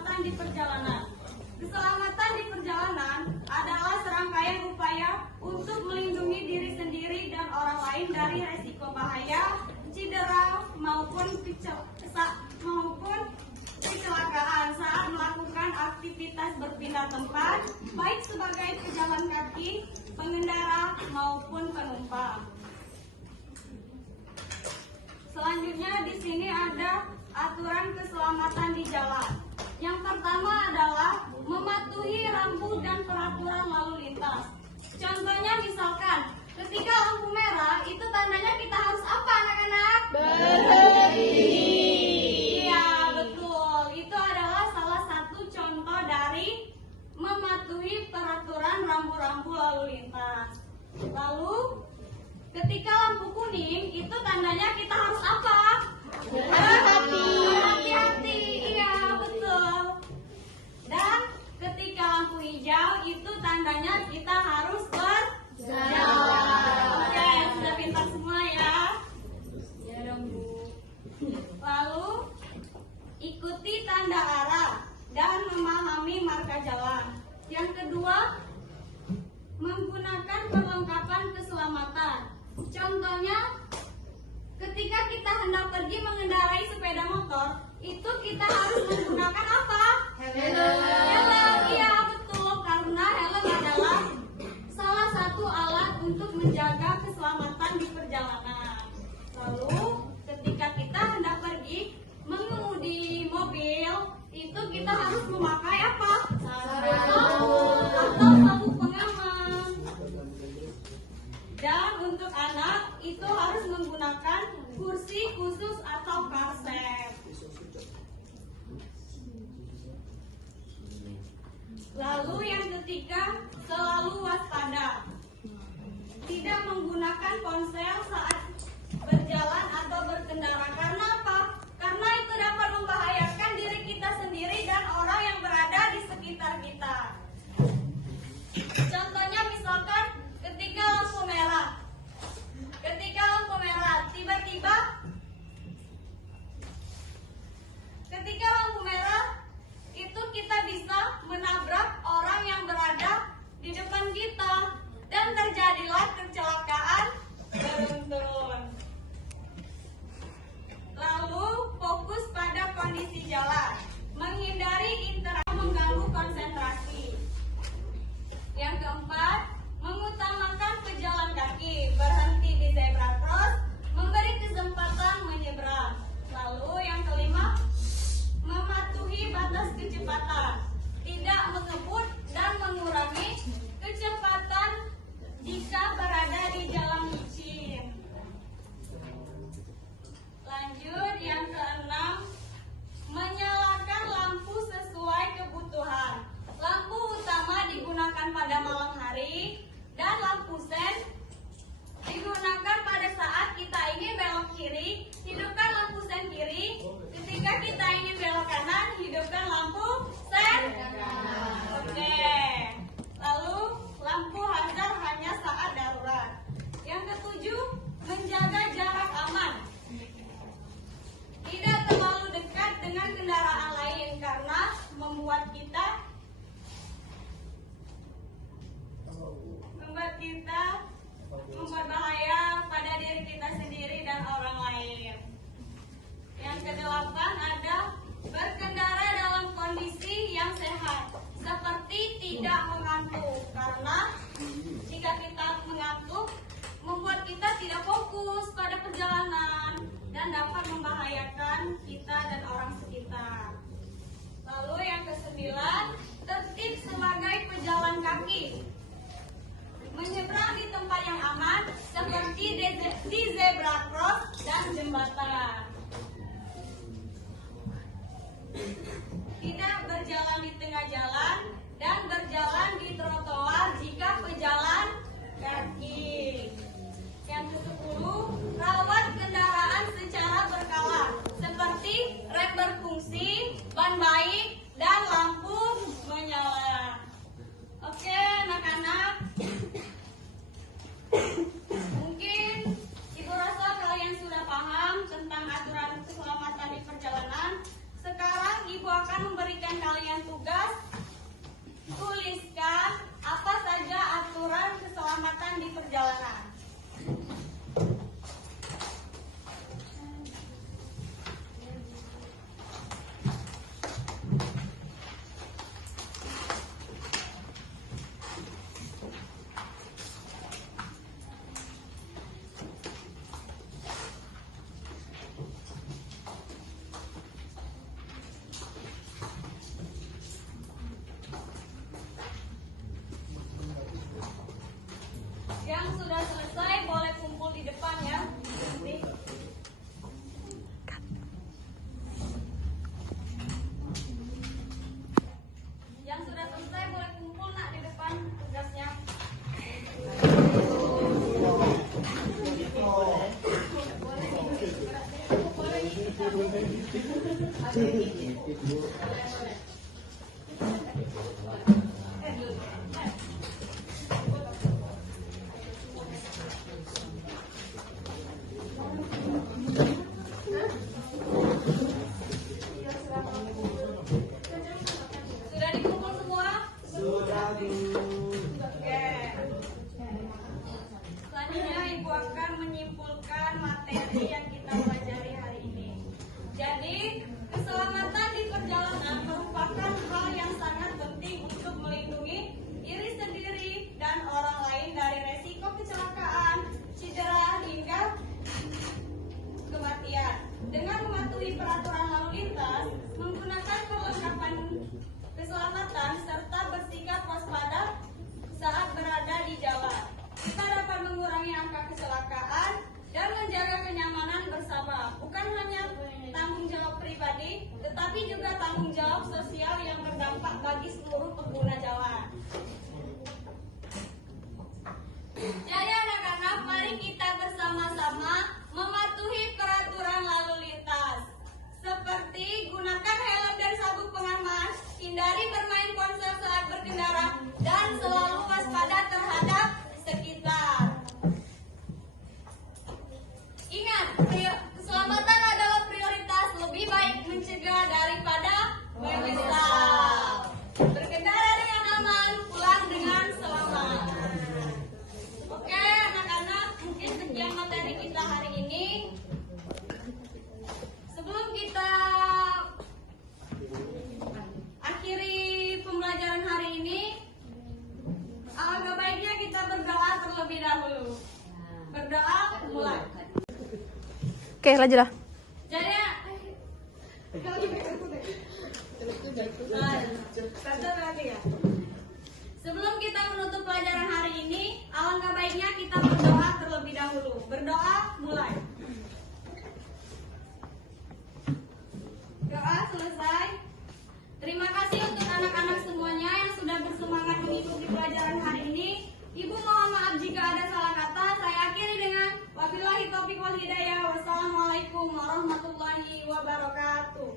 keselamatan di perjalanan. Keselamatan di perjalanan adalah serangkaian upaya untuk melindungi diri sendiri dan orang lain dari resiko bahaya, cedera maupun kecelakaan saat melakukan aktivitas berpindah tempat, baik sebagai pejalan kaki, pengendara maupun penumpang. Selanjutnya di sini ada aturan keselamatan di jalan. Yang pertama adalah mematuhi rambu dan peraturan lalu lintas. Contohnya misalkan ketika lampu merah itu tandanya kita harus apa anak-anak? Berhenti. Iya betul. Itu adalah salah satu contoh dari mematuhi peraturan rambu-rambu lalu lintas. Lalu ketika lampu kuning itu tandanya kita harus apa? Berhati-hati. Iya betul. Dan ketika lampu hijau itu tandanya kita harus berjalan. Oke, sudah pintar semua ya? Ya dong Bu. Lalu ikuti tanda arah dan memahami marka jalan. Yang kedua, menggunakan perlengkapan keselamatan. Contohnya, ketika kita hendak pergi mengendarai sepeda motor, itu kita harus menggunakan apa? Helm. Iya betul, karena helm adalah salah satu alat untuk menjaga keselamatan di perjalanan. Lalu, ketika kita hendak pergi mengemudi mobil, itu kita harus memakai apa? Sabuk atau sabuk pengaman. Dan untuk anak itu harus menggunakan kursi khusus atau karset. Lalu yang ketiga, selalu waspada. Tidak menggunakan ponsel saat berjalan atau berkendara. Karena apa? Karena itu dapat membahayakan diri kita sendiri dan orang yang berada di sekitar kita. Contohnya misalkan ketika lampu merah. Ketika lampu merah itu kita bisa menabrak orang yang berada di depan kita dan terjadilah kecelakaan beruntun. Lalu fokus pada kondisi jalan, menghindari interaksi mengganggu konsentrasi. Yang keempat, mengutamakan pejalan kaki, berhenti di zebra cross, memberi kesempatan menyeberang. Lalu yang kelima, mematuhi batas kecepatan, tidak mengebut dan mengurangi kecepatan jika berada di jalan licin. Lanjut yang keenam, menyalakan lampu sesuai kebutuhan. Lampu utama digunakan pada malam hari dan lampu sen digunakan pada saat kita ingin belok kiri, hidupkan lampu sen kiri. Ketika kita ingin belok kanan, hidupkan lampu sen kanan. Oke. Lalu lampu hazard hanya saat darurat. Yang ketujuh, menjaga jarak aman. Tidak terlalu dekat dengan kendaraan lain karena membuat membuat bahaya pada diri kita sendiri dan orang lain. Yang kedelapan ada berkendara dalam kondisi yang sehat, seperti tidak mengantuk, karena jika kita mengantuk membuat kita tidak fokus pada perjalanan dan dapat membahayakan kita dan orang sekitar. Lalu yang kesembilan, tertib sebagai pejalan kaki, menyeberang di tempat yang aman seperti di zebra cross dan jembatan. Tidak berjalan di tengah jalan dan berjalan di trotoar jika pejalan kaki. Yang ke-10, rawat kendaraan secara berkala seperti rem berfungsi, ban baik, dan lampu menyala. Oke anak-anak, mungkin Ibu rasa kalian sudah paham tentang aturan keselamatan di perjalanan. Sekarang Ibu akan memberikan kalian keselamatan di perjalanan. Yang sudah selesai boleh kumpul di depan ya. Yang sudah selesai boleh kumpul nak di depan tugasnya. Sudah dikumpul semua? Sudah, Bu. Oke. Selanjutnya Ibu akan menyimpulkan materi yang kita pelajari hari ini. Jadi, keselamatan di perjalanan merupakan hal yang sangat penting untuk melindungi diri sendiri dan orang lain dari resiko kecelakaan, cedera hingga kematian. Dengan mematuhi peraturan lalu lintas, menggunakan perlengkapan keselamatan serta bersikap waspada saat berada di jalan, kita dapat mengurangi angka kecelakaan dan menjaga kenyamanan bersama. Bukan hanya tanggung jawab pribadi, tetapi juga tanggung jawab sosial yang berdampak bagi seluruh pengguna jalan. Jadi anak-anak, mari kita bersama-sama mematuhi peraturan lalu lintas. Seperti gunakan helm dan sabuk pengaman, hindari bermain ponsel saat berkendara, dan selalu waspada terhadap sekitar. Ingat, keselamatan adalah prioritas. Lebih baik mencegah daripada menyesal. Berkendara dengan aman, pulang dengan selamat. Oke anak-anak, mungkin sekian materi kita hari ini. Sebelum kita akhiri pembelajaran hari ini, alangkah baiknya kita berdoa terlebih dahulu. Berdoa, mulai. Oke, lanjutlah. Jadi sebelum kita menutup pelajaran hari ini, alangkah baiknya kita berdoa terlebih dahulu. Berdoa, mulai. Doa selesai. Terima kasih untuk anak-anak semuanya yang sudah bersemangat mengikuti pelajaran hari ini. Ibu mohon maaf jika ada salah kata. Saya akhiri dengan wabillahi taufiq wal hidayah. Wassalamualaikum warahmatullahi wabarakatuh.